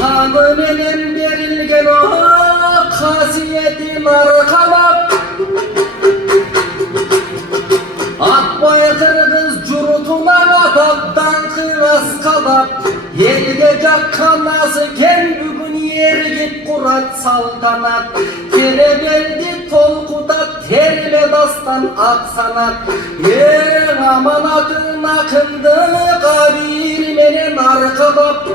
Kanının verilgen o kasiyetin arkalap Akbay kırgız curutuna ataptan kıras kalap Yelge cakkanası ken bugün yer git kurat saltanat Terebeldi tolkuda terle dastan aksanat Yer amanatın akındı kabir menen arkalap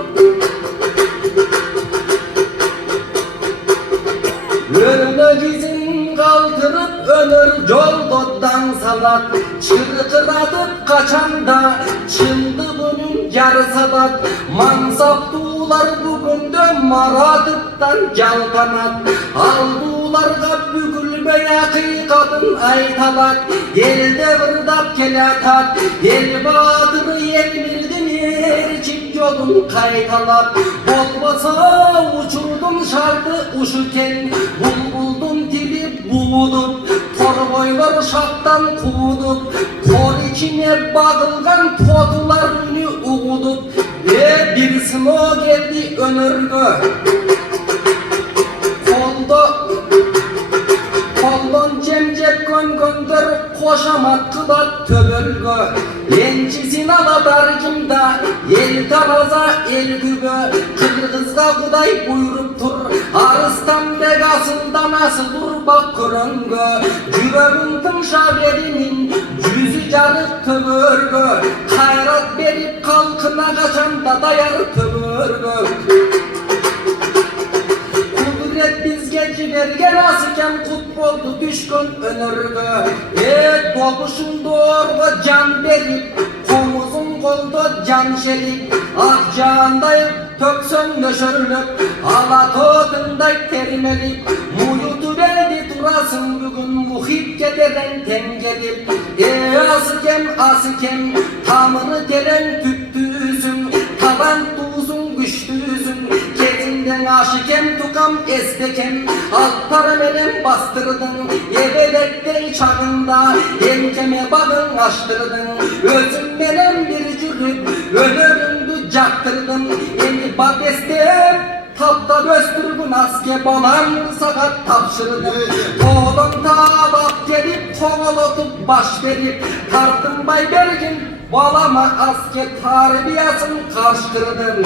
Önüne gizin kaldırıp önür yoldan salat Çırkıratıp kaçanda çıldı bunun yarısadat Mansap tuğlar bugün de maratıptan calkanat Aldularga bükülmey hakikatın aytalat Elde vırdap kelatat El batırı yelmirdin yer çift yolun kaytalap Olmasa uçurdum şartı uşuken Bulbuldum dili buğulup Torboylar şaktan kuğulup Tor içine bağılgan totular ünü uğulup Ve bir simo geldi önürgü Koldan cemcek gönder koşamak kılat töbölgü Lençisin aladarcımda el taraza el gübü Kırgızga kuday buyurup dur Arıstan begasında nasıl dur bak köröngü Yüreğin tımşa verinin yüzü carık töbörgü Hayrat verip kalkına kaçanda dayar töbörgü Cigergen asıken kut oldu düşkün önürgü Dolmuşun doğurga can verip Komuzun kolda can şerip Akcağındayıp töksön nöşörlüp Alatotunda terimelip Muyutu verdi durasın bugün muhip gederen tengelip asıkem tamını deren tüttüsün Taban tuzun güçlüsün Aşıkem tukam estekem Altara menem bastırdın Yebedekten çağında Enkeme bakın açtırdın Özüm menem bir cürüp Önöründü caktırdın Emi badestem Tapta göstürgün aske banan sakat tapşırdın Toğdan tabak gelip Toğalatıp baş verip Tartın bay bergin Balama aske tarbiyasını karştırdın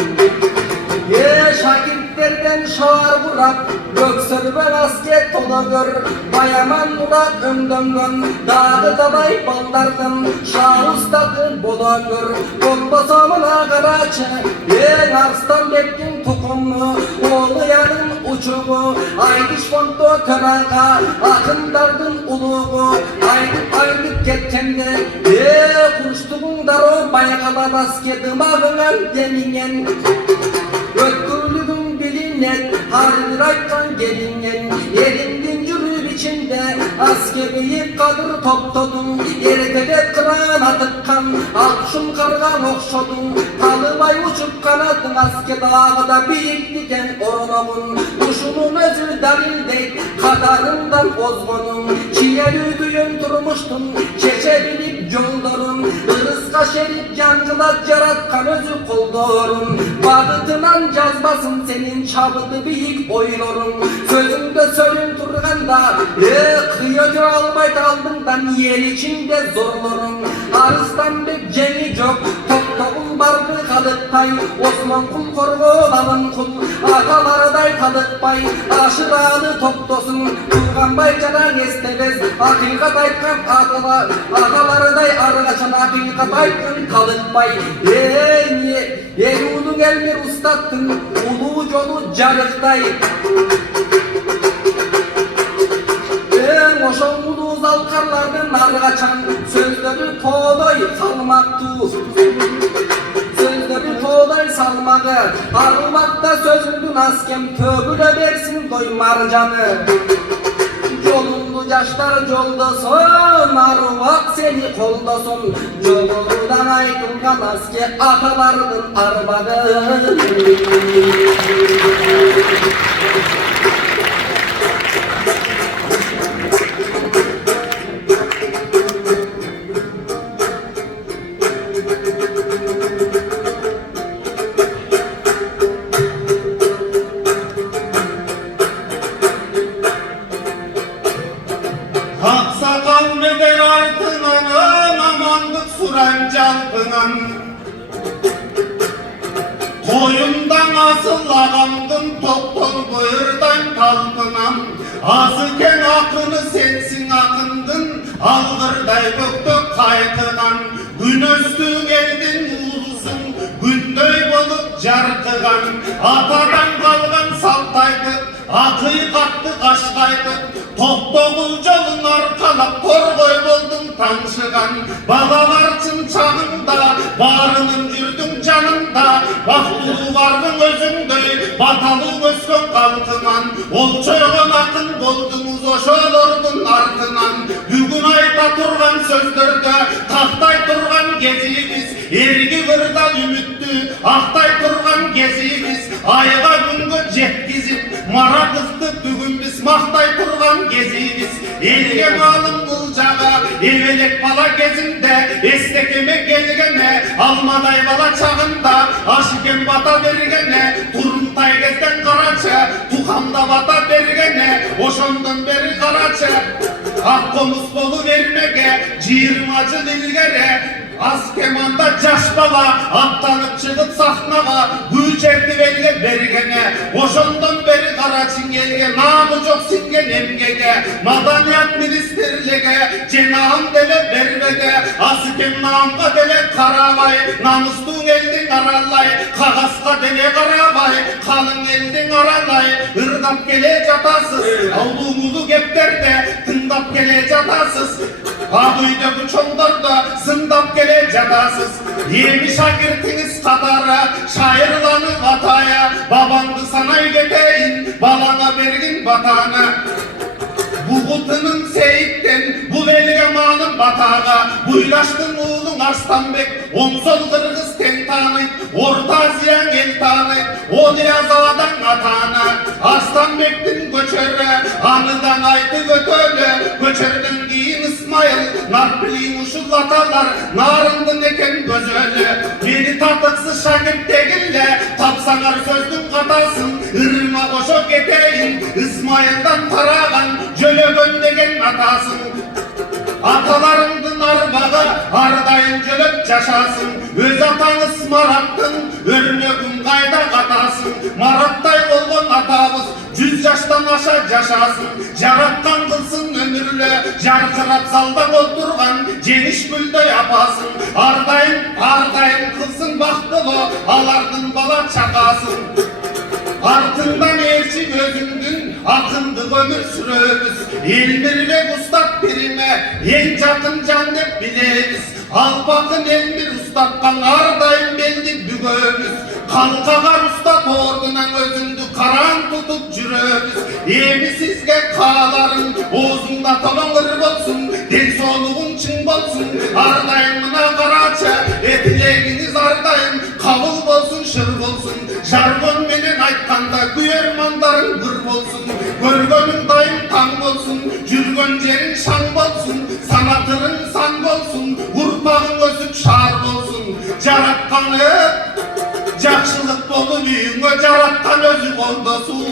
Şakirtlerden şağır vurak Göksür ben aske tola gör Bayaman murat önden gön Dağı tabay ballardan Şah ustadı bola gör Kolbasamın ağaraçı Arslan bekkin tukumlu Oğlu yanın uçuğu Aydiş fonto törağa Akındardın uluğu Aydık geçkende Kuruştuğun daro Bayakalar aske dımağına deminen Ötkürlüğün bilinnet, harbi raykan gelingen Elinden cürüp içinde, askeriyi kadır topladın Eretede kıran atıkkan, akşun kargan okşadın Talıbay uçup kanadın, aske dağda büyük diken ornamın Kuşunun özü dalildeyk, kadarından bozgunun Çiyeli düğün durmuştun, çeçe bilip yoldarın Irıska şerif yankılat yaratkan özü koldurun Bağıtınan cazbasın senin çabıdı büyük oylarım Sözümde sölün durganda kıyıcı albayt aldığından yer içinde zorlarım Arıstan bek ceni çok Toptağın barkı kalıptay Osman kul korkulanın kul Atalarıday kalıptay Aşırağını toptosun Turgan baycadan estevez Hakikat aykan atalarıday argaçan Hakikat aykan kalıptay Elunun elmir ustattın Ulu yolu carıktay Oşon ulu zalkarlardan argaçan Sözleri toğday salmaktı Sözleri toğday salmağı Armakta sözündün askem Töbüle versin doymarcanı Yolunlu yaşlar yoldason Arvak seni koldason Yolundan aykılgan aske Atalardın arbadı ağamdın toptol buyurdan talpınam. Azıken akını sensin akındın, algırday göktök kaytıgan. Gün östü geldin ulusun, gündöy bolup jartıgan. Atadan kalgan saltaydık, hakikattı kaşkaydık. Toptogul jolun arkalap torgoy boldun tanışıgan. Balalarçın çağında, barının jürdün canında. Baktulu vargın özündöy, batalı öskön kalkınan. Ol çoygon akın boldunuz oşolordun артынан. Бүгін айта тұрған сөздерді, тақтай тұрған кезіміз. Ерге кырда үмітті, ақтай тұрған кезіміз. Айға күнгі жеткізіп, маратызды бүгін біз мақтай тұрған кезіміз. Елге малым бұл жаға, евелек бала кезімде, естекеме келгене, алмадай бала чағында, ашыкен бата бергене, тұрымтай кезден қарачы, тұқамда бата бергене, ошондон бері қарачы. Akkomuz bolu vermege, 20 жыл ilgere. Az kemanda jaş bala, attanıp çıkıp sahnaga, büyüçerdi belge bergene. Oşondan beri karaçın elge, namı çok singen emgege. Madaniyat ministerlige, cenahım dele bervege. Az kem namga dele karavay, namustuğun eldin aralay. Kağazka dele karavay, kalın eldin aralay. Irgap gele jatasız, avluğumuzu geplerde, tındap gele jatasız. Ağıyda bu çoğdarda, zındap gele jatasız. Yemi şakirtiniz katara, şairlanı vataya. Babandı sana geteyin, balana bergin batana. Bu kutunun seyitten, bu belge malın batağa. Buylaştın oğlun Arslanbek, omzol kırgız ten tanıyt. Orta Aziyan el tanıyt, ol yazadan atana. Arslanbek'tin göçörü, anıdan aydı götölü. Göçörden giyin İsmail, narpiliğin uşullatalar. Narındın eken gözölü. Beni tatıksız şakip degille, tapsanar sözdün katasın. Irma koşo geteyin, İsmail'dan taragan. Jölögön degen atasın. Atalarımdın arbağa, ardayın jölöp yaşasın. Öz atanız Marattın, örnögün kayda katasın. Marattay olgon atabız, 100 yaştan aşa yaşasın. Jaratkan kılsın ömürlü, jarkırap salda oturgan, jeniş gülдөй apasın. Ardayın kılsın baktılı, alardın bala çakasın. Артından elçi gözündün, akındı ömür süröbüz. Elmirle ustat birime, en jakın can dep bileriz. Al bakın elmir ustatkan, ardayın beldi bügöbüz. Kalkagar ustat ordunan özündü, karan tutup jüröbüz. Emi sizge kağların, ozunda tolongır bolsun. Den soluğun çın bolsun, ardayın mına karaça. Etileginiz ardayın, kavul bolsun, şır bolsun. Jargon menen aytkanda, güyermandarın bir bolsun. Görgönün dayım taң bolsun, jürgön jerin şaң bolsun. Sanatırın san bolsun, urpağın ösüp şar bolsun. Jaratkanı, jakşılık bolu büyüңө, jaratkan özü koldosun.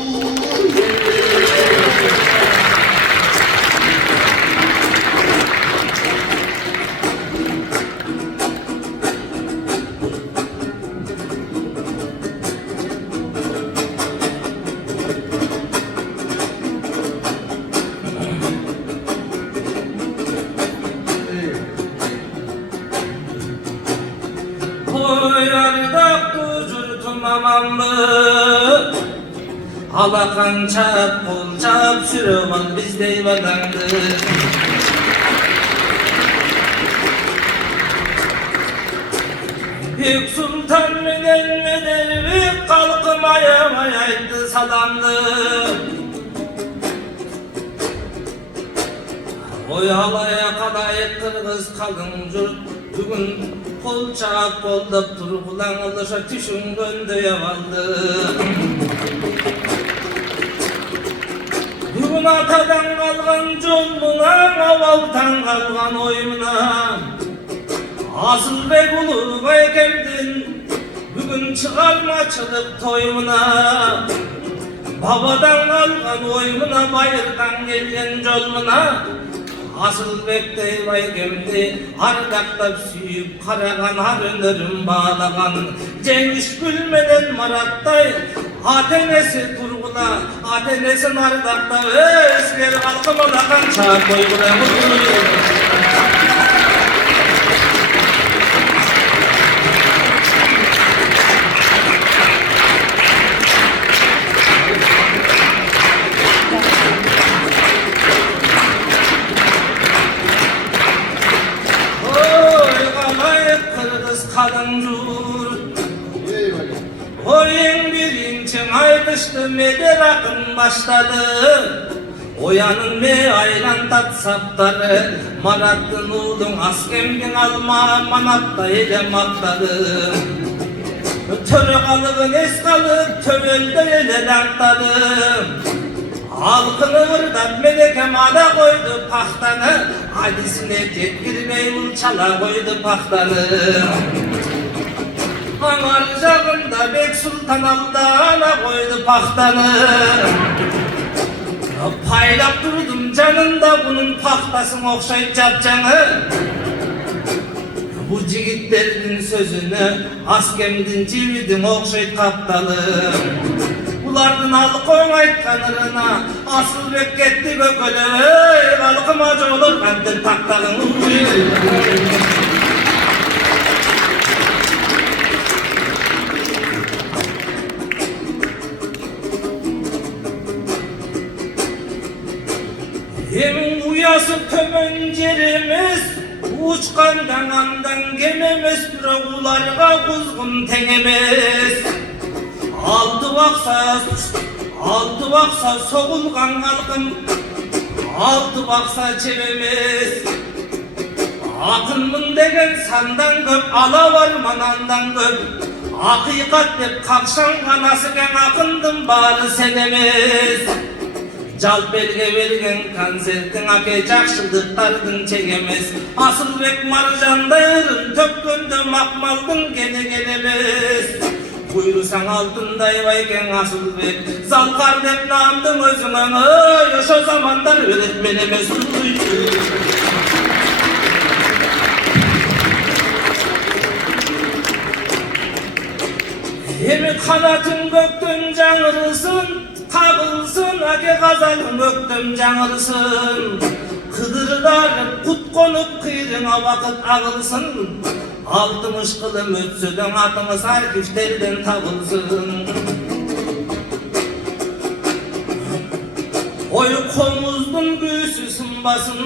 Alakan çap, kol çap, sürüman bizdey vatandı. Büyük sultan müdennedir, kalkmaya mayaydı salandı. Oy halaya kadayıp kırgız kalın jurt, bugün kol çap, koldap turgulan oluşa tüşüngöndöy avaldı. Bugün atadan kalgan jolmuna, avaltan kalgan oyumuna. Asılbek ulu beykemdin, bugün çıkarmaçılık toyumuna. Babadan kalgan oyumuna, bayırdan gelgen jolmuna. Asılbek'te baygımdı ardaktap suyup karagan arınırım bağlagan Cengiz gülmeden Marattay Atenesi Turgula Atenesin ardakta özgür halkım olakan çağ koygula Oyun birinci aydıştı meder akın başladı Oyanın me aylan tat saptarı Manattın uğdun askemdin alma manatta ele maktadı Törü kalıbın es kalıp tövelde ele lantadı Halkını vırdat melekem ada koydu pahtanı Hadisine cetkirmey ulçala koydu pahtanı Anarcağında Bek Sultan aldana koydu pahtanı Paylap durdum canında bunun pahtasını okşayıp capcanı Bu jigitlerin sözünü askemdin cividin okşayıp kaptalı Bulardın alıkoyun aytkanırına Asılbek gitti gökölü Halkım acı olur benden taktağın Hem uyası tömöncerimiz Uçkandan andan gememiz Bıravularga kuzgun tengemiz Altı baksa soğulgan halkım Altı baksa çevemiz Akınmın degen sandan köp Ala varman andan köp Hakikat dep kakşan kanasıken akındım bari senemiz Jal belge bergen konsertin ake jakşılıktardın çekemiz Asılbek marjandayırın tökkündü makmaldın gene genemiz Buyursan altınday bayken Asılbek Zalkar dep namdın özüne Yaşo zamandar öğretmenimiz Hemi kanatın göktün canırısın Kağılsın ake gazalın göktüm canırsın Kıdırlar kut konup kıyrına vakit ağılsın Altmış kılım ötsüdün atımız harkiflerden tavılsın Oy komuzdun büyüsü sınbasın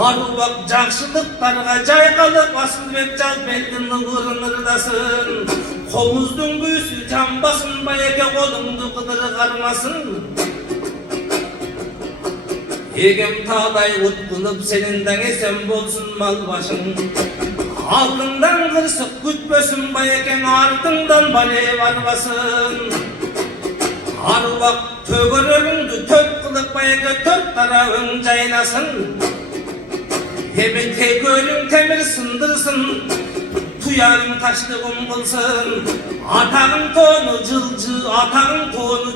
Aruvak jakşılıklarga jaykalıp Asılbek Jalpeldin ıgırınırdasın Komuzdun büyüsü cambasın bayeke kolumdu kıdırı karmasın Egem tağday utkunup seninden esen bolsun mal başın Altından kırsık gütbösün bayeken ardından bale varmasın Aruvak tögörölündü tök kılıp bayeke tört tarafın caynasın Hemen tegölün temir sındırsın Tuyarın taşlığın kılsın Atağın tonu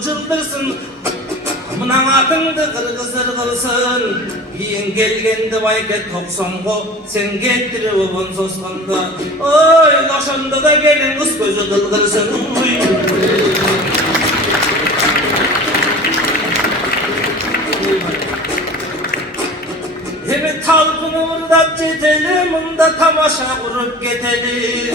cıldırsın Mınan atındı kırgızır kılsın Yiyin gelgendi bayket toksango Sen gettiri babın sosqanda Oy kaşanda da gelin kız gözü kılgırsın Hemi talpını vırdat jeteli Mında tamaşa kurup geteli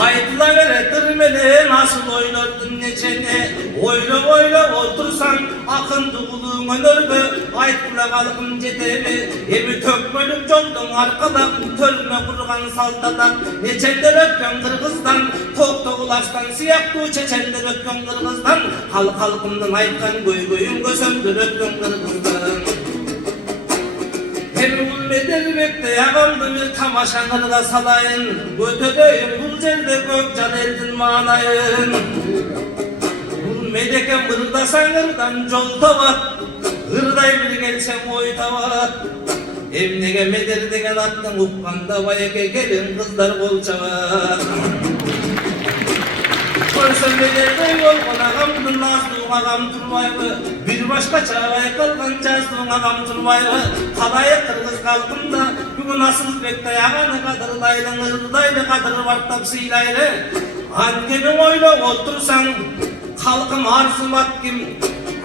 Aydıla vere tırmeli Nasıl oynardın neçene Oyla otursan Akın duğuluğun önörgü Aydıla kalkın jeteli Hemi tökmölüm joldun arkadan Törme kurgan saltadan Neçender ötken kırgızdan Tok ulaştan siyaktu çeçender ötken kırgızdan Halkımdın aytkan göy-göyün Gösömdür ötken kırgızdan Hem mederbekte yagamdı bir tamaşanırga salayın Götödeyim bul jerde gökcan eldin manayın Bul medeke mırdasan ırdan jol tabat Irday bir gelsem oy tabat Emnege meder degen attın uppanda bayeke gelin kızlar kol çabat Koysun Türbelerden olgan ağamdın nazlığı ağam Turbaylı. Bir başka çağay kalgan жаздığın ağam Turbaylı. Kalay kırgız kalkında bugün asıl bekte yağanı kadırlaylı, ırdaylı kadırı vartap sıylaylı. Angenin oyla otursan kalkım arzumat kim?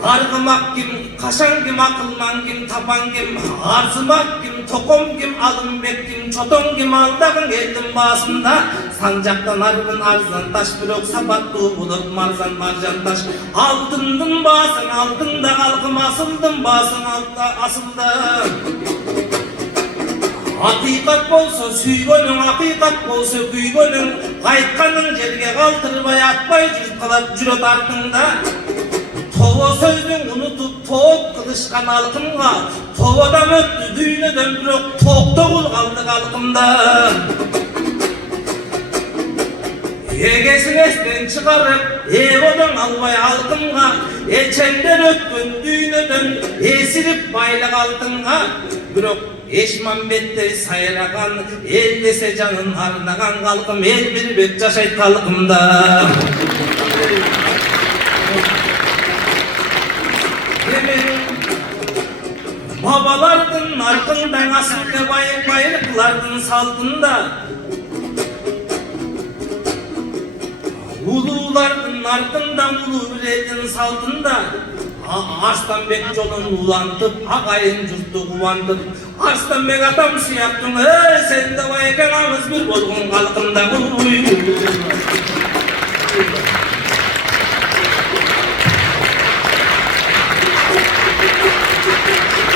Argımak kim, kaşan kim, akılman kim, tapan kim, arzumak kim, tokom kim, alınbek kim, çoton kim, aldağın geldim basında. Sancaktan argın arzan taş, blok sabatlı bulut marzan marjan taş. Altındın basın, altında kalkım asıldın basın, altta asıldım. Hakikat bolsa süygönün, hakikat bolsa güygönün, kaytkanın jerge kaltırбай atpay jurtkалап жүрөт артыңда. Tova sözün unutup toğut kılışkan halkımga, tovadan öttü düğüneden bürok toğda kul kaldı halkımda. Egesin esten çıkarıp evodan albay halkımga, eçenden ötkün düğüneden esirip baylık altınga. Bürok eşmanbetleri sayragan, el dese canın arnagan halkım, el bir bet yaşayt halkımda. Babalardın arkından asılda bayılıklardın saldında. Ululardın arkından ulu biredin saldında. Arslanbek jolun ulantıp, ağayın jurttu kuvantıp. Arslanbek atam siyaktın, sen de bayken ağız bir bolgun kalkında.